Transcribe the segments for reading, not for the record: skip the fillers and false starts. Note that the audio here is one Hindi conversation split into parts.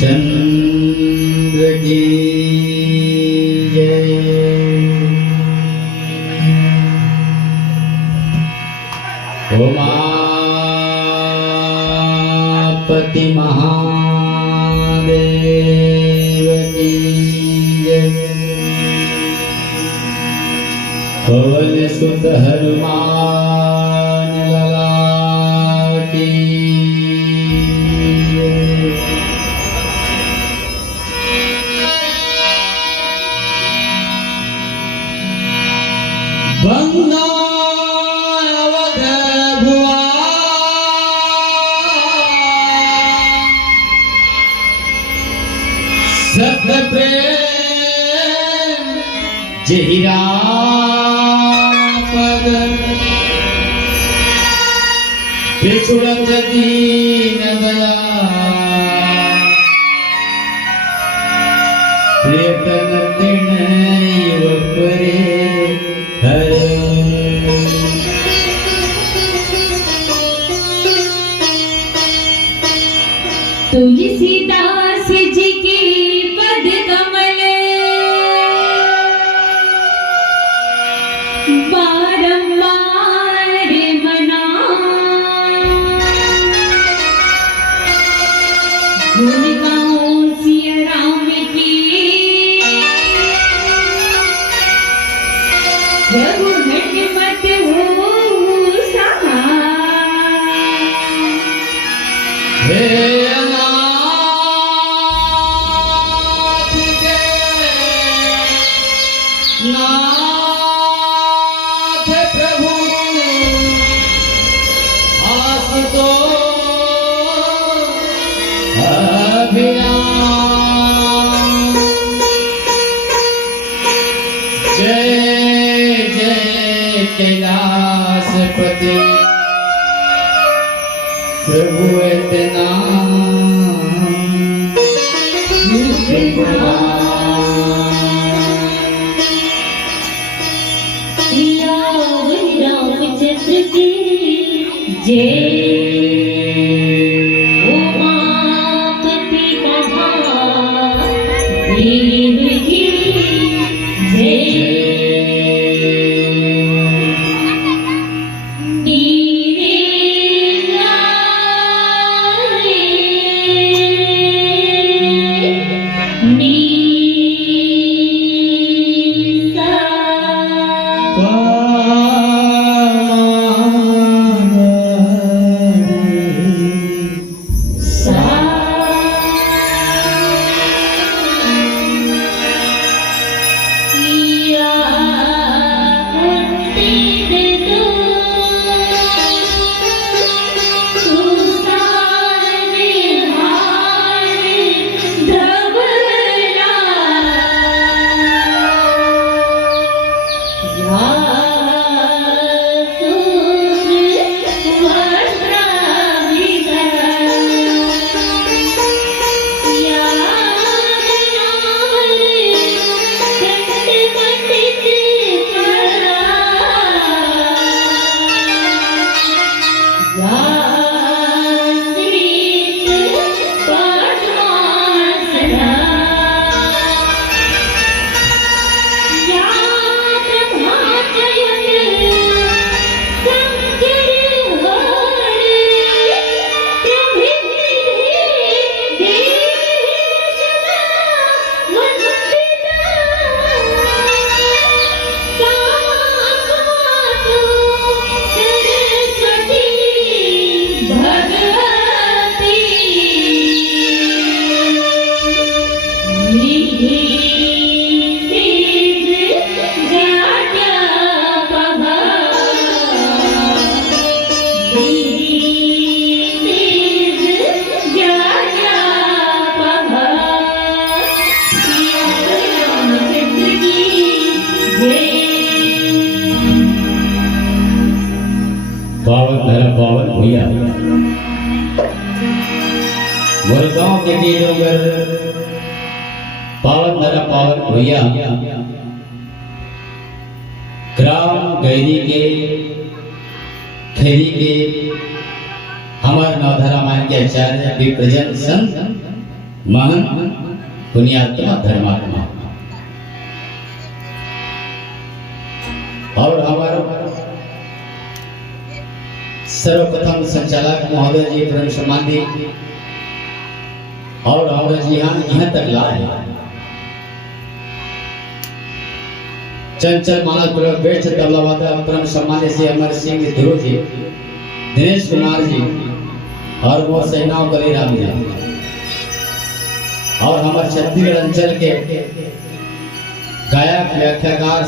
चंद्र की जय। उमापति महादेव की जय। पवन सुत हनुमान लला की बंदा अवध भुआ सत्य प्रेम जहिरा पद बिछुड़त दीन दया प्रियतन तिनैव परे हर। तुलसीदास जी की पद कमल बारंबार मना गुण गाऊं सिया राम की प्रभु हट मत हो सहाय। नाथ प्रभु आसुतो अभिराम। जय जय कैलासपति प्रभु इतना रामचंद्र की जय। उमापति महादेव की जय। पावन धर्म पावन भैया मुरगांव के डोंगर पावन धर्म पावन भैया ग्राम गैरी के खेरी के हमारे नवधा रामायण के आचार्य विप्रजन संत महान पुण्यात्मा धर्मात्मा और हमारा सर्वप्रथम संचालक महोदय जी परम सम्मानी और हमारा जी यहाँ तक लाए चंचल मानस प्रयोग बेस्ट तबलावादक परम सम्मानी श्री अमर सिंह ध्रुव जी, दिनेश कुमार जी और मोर सेनाओं कलीराम जी और हमारे छत्तीसगढ़ अंचल के गायक व्याख्याकार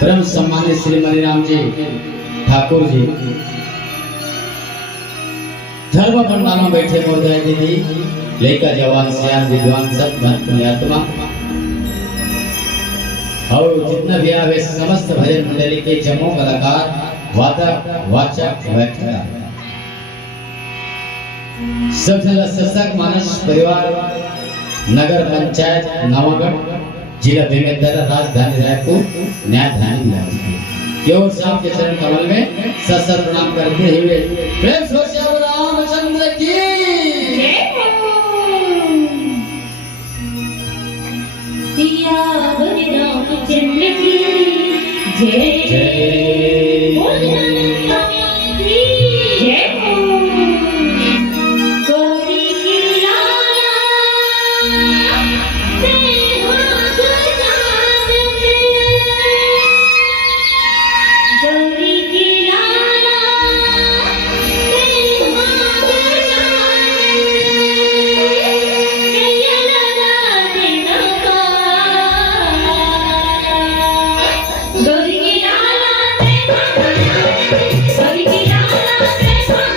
परम सम्मानित श्री मणिराम जी ठाकुर जी, धर्म पंडाल में बैठे महोदय दीदी, लेकर जवान सियान विद्वान सब पुण्यात्मा और जितना भी आवे समस्त भजन मंडली के जमो कलाकार वादक वाचक व्याख्याकार सब सशक्त मानस परिवार नगर पंचायत नवागढ़ जिला बेमेतरा राजधानी रायपुर न्यायधानी केवल साहब के चरण कमल में सशक्त प्रणाम करते हुए प्रेम से श्री रामचंद्र की सियावर रामचंद्र की जय जय बोल राम की जय गौरी की लाला तेरा गुजान गौरी की लाला तेरा गुजान नैया लगा देना गौरी की लाला तेरा गौरी की लाला तेरा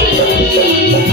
Thank you.